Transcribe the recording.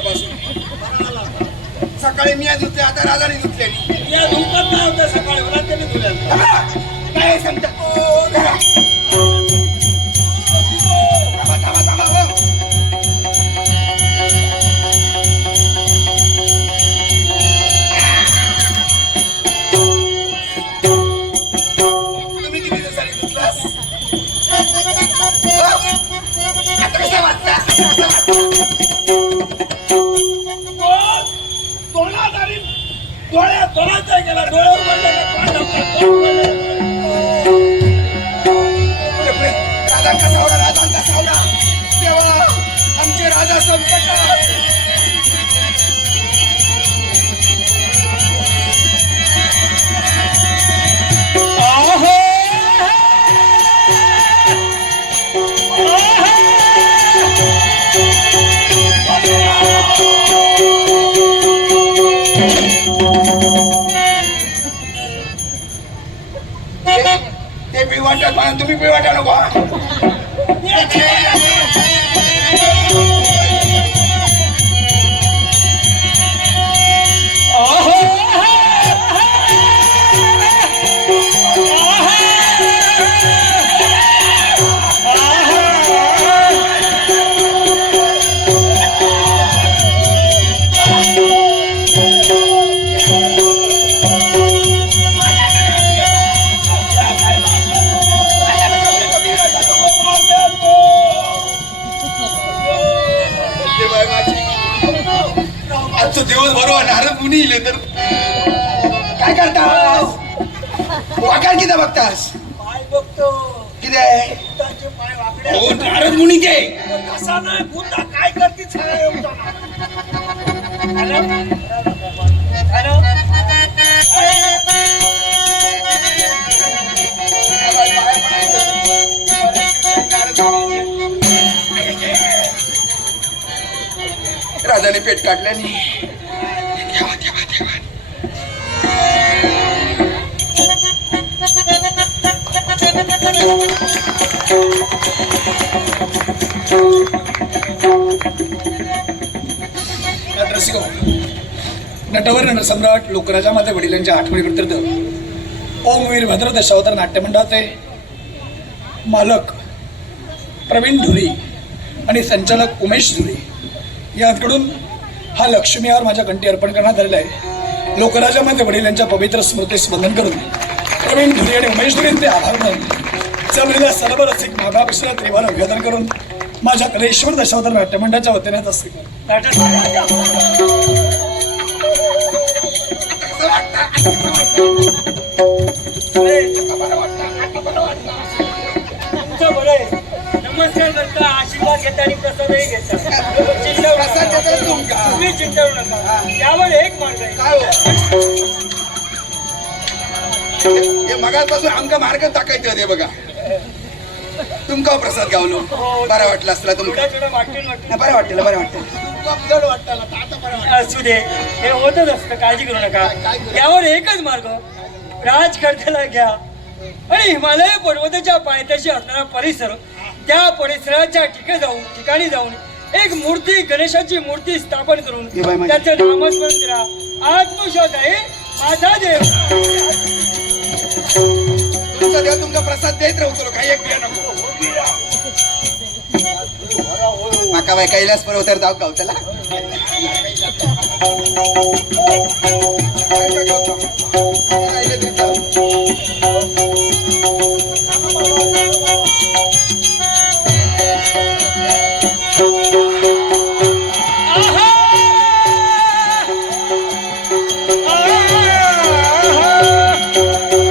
सकाळपासून. सकाळी मी धुतले आता राजाने धुतले या धुपात काय होतं सकाळी? मला त्याने धुल्या काय समजा थांबा, थांबा, संकटात ते पिळवाटत म्हणून तुम्ही पिळवाटा नको आजचं दिवस बरोबर नारद मुनी इले तर. काय करतास? वाकार किती बघतास? पाय बघतो किती आहे? हो नारद मुनी ते. कसा नाही भूता काय करते छाया येऊन राजाने पेट काढल्याने रसिको हो. नटवर लोकराजा माझ्या वडिलांच्या आठवणीकृत्यर्थ ओम वीर भद्र दशावतार नाट्यमंडळाचे मालक प्रवीण धुरी आणि संचालक उमेश धुरी यांकडून हा लक्ष्मीहार माझ्या कंठी अर्पण करण्यात आलेला आहे. लोकराजा माझ्या वडिलांच्या पवित्र स्मृतीस वंदन करून. प्रवीण धुरी आणि उमेश धुरी यांचे आभार मानून जमलेल्या सर्व रसिक मागापेक्षा त्रिवार अभिवादन करून माझ्या कलेश्वर दशावतार नाट्यमंडळाच्या वतीने. नमस्कार करता आशीर्वाद घेता आणि प्रसादही घेता. चिंता प्रसाद देतो तुमका. तुम्ही चिंता करू नका त्यावर एक मार्ग आहे. हो मगापासून आमका मार्ग टाकायचं होते बघा. तुमका प्रसाद गावलो बरं वाटलं असला तुमका बरं वाटलं बरं वाटलं. असू दे. हे होतच असतं काळजी करू नका. यावर एकच मार्ग. राजकर्त्याला घ्या. आणि हिमालय पर्वताच्या पायथ्याशी असणारा परिसर त्या परिसराच्या ठिकाणी जाऊन ठिकाणी जाऊन एक मूर्ती गणेशाची मूर्ती स्थापन करून त्याचं नामस्मरण करा. आत्मशोध आहे माझा देव ದೇವ ತುಂಬ್ಕ ಪ್ರಸಾದ್ ದೈತ್ರ ಒಂದ್ಸಲ ಕೈಯಾಗ ಅಕ್ಕ ಬಾಯ್ ಕೌತಲ್ಲ